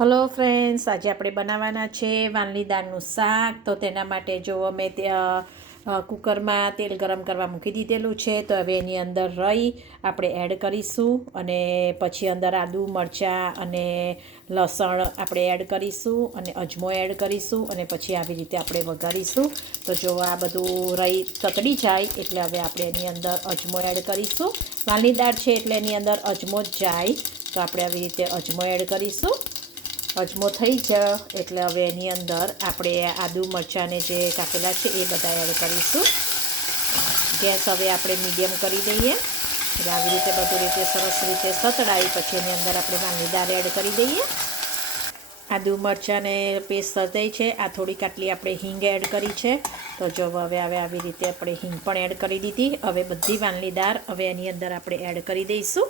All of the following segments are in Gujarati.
હલો ફ્રેન્ડ્સ, આજે આપણે બનાવવાના છે વાનલી દાળનું શાક. તો તેના માટે જો અમે કુકરમાં તેલ ગરમ કરવા મૂકી દીધેલું છે. તો હવે એની અંદર રાઈ આપણે એડ કરીશું અને પછી અંદર આદુ મરચાં અને લસણ આપણે એડ કરીશું અને અજમો એડ કરીશું અને પછી આવી રીતે આપણે વઘારીશું. તો જો આ બધું રાઈ તતડી જાય એટલે હવે આપણે એની અંદર અજમો એડ કરીશું. વાનલી દાળ છે એટલે એની અંદર અજમો જ જાય. તો આપણે આવી રીતે અજમો એડ કરીશું. અજમો થઈ જાય એટલે હવે એની અંદર આપણે આદુ મરચાંને જે કાપેલા છે એ બધા એડ કરીશું. ગેસ હવે આપણે મીડિયમ કરી દઈએ એટલે આવી રીતે બધું રીતે સરસ રીતે સતડાવી પછી એની અંદર આપણે વાનલી દાળ એડ કરી દઈએ. આદુ મરચાંને પેસ્ટ સતડાઈ છે. આ થોડીક આટલી આપણે હિંગ એડ કરી છે. તો જો હવે આવી રીતે આપણે હિંગ પણ એડ કરી દીધી. હવે બધી વાનલી દાળ હવે એની અંદર આપણે એડ કરી દઈશું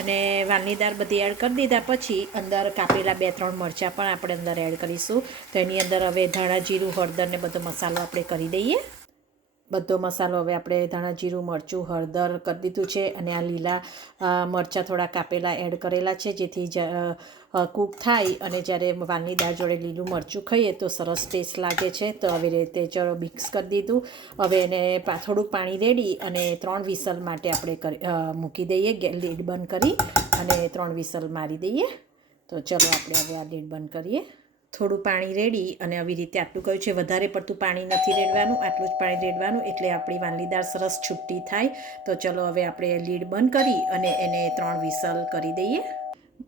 અને વાનલી દાળ બધી એડ કરી દીધા પછી અંદર કાપેલા 2-3 મરચાં પણ આપણે અંદર એડ કરીશું. તો એની અંદર હવે ધાણા જીરું હળદર ને બધો મસાલો આપણે કરી દઈએ. બધો મસાલો હવે આપણે ધાણા જીરું મરચું હળદર કરી દીધું છે અને આ લીલા મરચાં થોડા કાપેલા એડ કરેલા છે જેથી કૂક થાય અને જ્યારે વાનલી દાળ જોડે લીલું મરચું ખાઈએ તો સરસ ટેસ્ટ લાગે છે. તો આવી રીતે ચલો મિક્સ કરી દીધું. હવે એને થોડુંક પાણી રેડી અને 3 વિસલ માટે આપણે મૂકી દઈએ. લીડ બંધ કરી અને 3 વિસલ મારી દઈએ. તો ચલો આપણે હવે આ લીડ બંધ કરીએ. થોડું પાણી રેડી અને આવી રીતે આટલું કહ્યું છે. વધારે પડતું પાણી નથી રેડવાનું, આટલું જ પાણી રેડવાનું એટલે આપણી વાનલી દાળ સરસ છૂટી થાય. તો ચલો હવે આપણે લીડ બંધ કરી અને એને 3 વિસલ કરી દઈએ.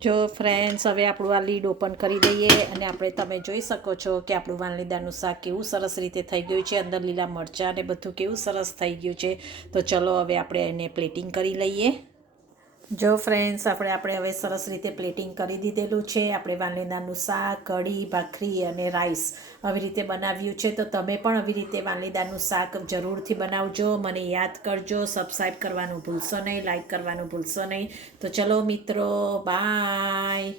જો ફ્રેન્ડ્સ, હવે આપણું આ લીડ ઓપન કરી દઈએ અને તમે જોઈ શકો છો કે આપણું વાનલી દાળનું શાક કેવું સરસ રીતે થઈ ગયું છે. અંદર લીલા મરચાં ને બધું કેવું સરસ થઈ ગયું છે. તો ચલો હવે આપણે એને પ્લેટિંગ કરી લઈએ. જો ફ્રેન્ડ્સ, આપણે હવે સરસ રીતે પ્લેટિંગ કરી દીધેલું છે. આપણે વાનલી દાળનું શાક, કઢી, ભાખરી અને રાઈસ આવી રીતે બનાવ્યું છે. તો તમે પણ આવી રીતે વાનલી દાળનું શાક જરૂરથી બનાવજો. મને યાદ કરજો. સબસ્ક્રાઈબ કરવાનું ભૂલશો નહીં, લાઈક કરવાનું ભૂલશો નહીં. તો ચલો મિત્રો, બાય.